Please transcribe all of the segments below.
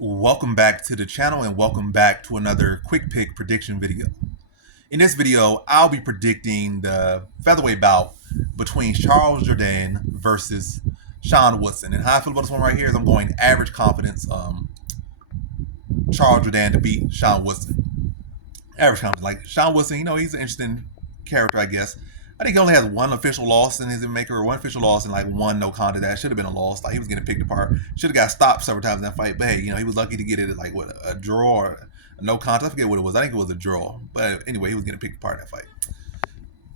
Welcome back to the channel and welcome back to another quick pick prediction video. In this video, I'll be predicting the featherweight bout between Charles Jourdain versus Sean Woodson. And how I feel about this one right here is I'm going average confidence Charles Jourdain to beat Sean Woodson. Average confidence. Like Sean Woodson, he's an interesting character, I guess. I think he only has one official loss in his maker, or one official loss and like one no contest. That should have been a loss. Like he was getting picked apart. Should have got stopped several times in that fight. But hey, he was lucky to get it at like what, a draw or a no contest. I forget what it was. I think it was a draw. But anyway, he was getting picked apart in that fight.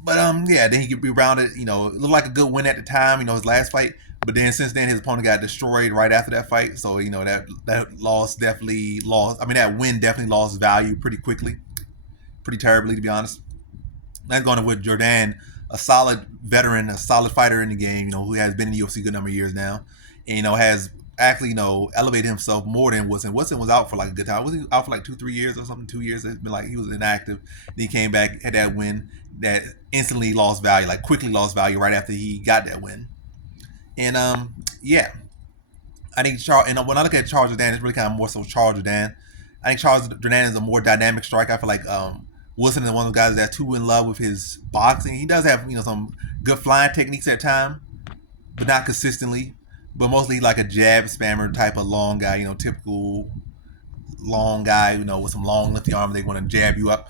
But yeah, then he could be rounded. It looked like a good win at the time. His last fight. But then since then, his opponent got destroyed right after that fight. So that loss definitely lost. I mean, that win definitely lost value pretty quickly, pretty terribly to be honest. That's going with Jourdain, a solid veteran, a solid fighter in the game, who has been in the UFC a good number of years now, and has actually, elevated himself more than Woodson. Woodson was out for like a good time. Was he out for like 2-3 years or something? 2 years. It's been like he was inactive. Then he came back, had that win that instantly lost value, like quickly lost value right after he got that win. And yeah, I think Charles. And when I look at Charles Jourdain, it's really kind of more so Charles Jourdain. I think Charles Jourdain is a more dynamic striker. I feel like Woodson is one of the guys that's too in love with his boxing. He does have some good flying techniques at time, but not consistently. But mostly like a jab spammer type of long guy. Typical long guy. With some long lengthy arms, they want to jab you up.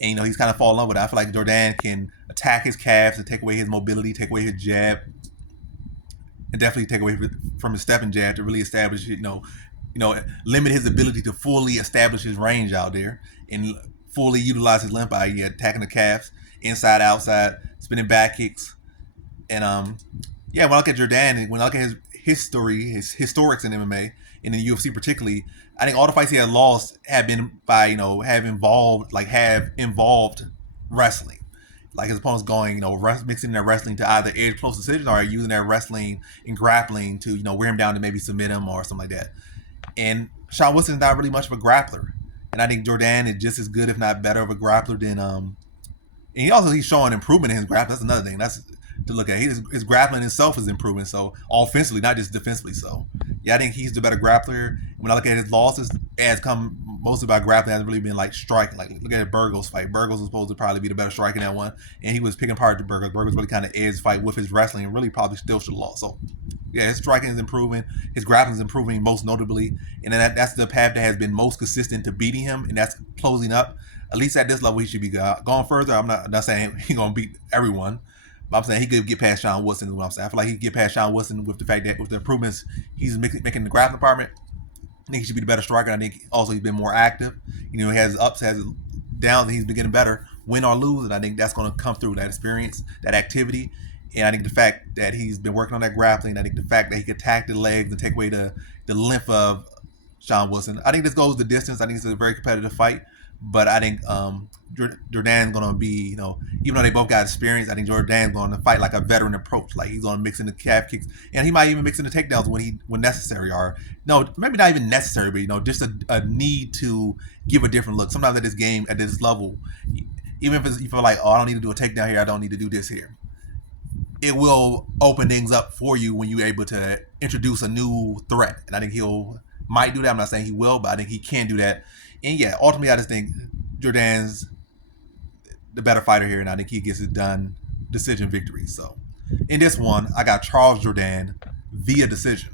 And he's kind of fallen in love with it. I feel like Jourdain can attack his calves and take away his mobility, take away his jab, and definitely take away from his stepping jab to really establish, limit his ability to fully establish his range out there and fully utilize his limp by attacking the calves, inside, outside, spinning back kicks. And yeah, when I look at Jourdain, when I look at his history, his historics in MMA, in the UFC particularly, I think all the fights he had lost have been by, have involved wrestling. Like his opponents going, mixing their wrestling to either edge close decisions or using their wrestling and grappling to, wear him down to maybe submit him or something like that. And Sean Woodson is not really much of a grappler. And I think Jourdain is just as good, if not better, of a grappler than and he's showing improvement in his grappling. That's another thing. That's to look at. His grappling itself is improving. So offensively, not just defensively. So yeah, I think he's the better grappler. When I look at his losses, it has come mostly by grappling. It hasn't really been like striking. Like look at Burgos' fight. Burgos was supposed to probably be the better striker in that one, and he was picking apart the Burgos. Burgos really kind of edged fight with his wrestling, and really probably still should have lost. So yeah, his striking is improving. His grappling is improving most notably, and then that's the path that has been most consistent to beating him, and that's closing up. At least at this level, he should be going further. I'm not saying he's gonna beat everyone, but I'm saying he could get past Sean Woodson. Is what I'm saying. I feel like he could get past Sean Woodson with the fact that with the improvements he's making in the grappling department. I think he should be the better striker. I think also he's been more active. He has ups, has downs, and he's been getting better, win or lose. And I think that's going to come through that experience, that activity. And I think the fact that he's been working on that grappling, I think the fact that he could attack the legs and take away the length of Sean Woodson. I think this goes the distance. I think it's a very competitive fight. But I think Jourdain's going to be, even though they both got experience, I think Jourdain's going to fight like a veteran approach. Like he's going to mix in the calf kicks, and he might even mix in the takedowns when necessary. Or no, maybe not even necessary, but just a need to give a different look. Sometimes at this game, at this level, even if you feel like, oh, I don't need to do a takedown here, I don't need to do this here, it will open things up for you when you're able to introduce a new threat. And I think might do that. I'm not saying he will, but I think he can do that. And yeah, ultimately, I just think Jourdain's the better fighter here, and I think he gets it done decision victory. So in this one, I got Charles Jourdain via decision.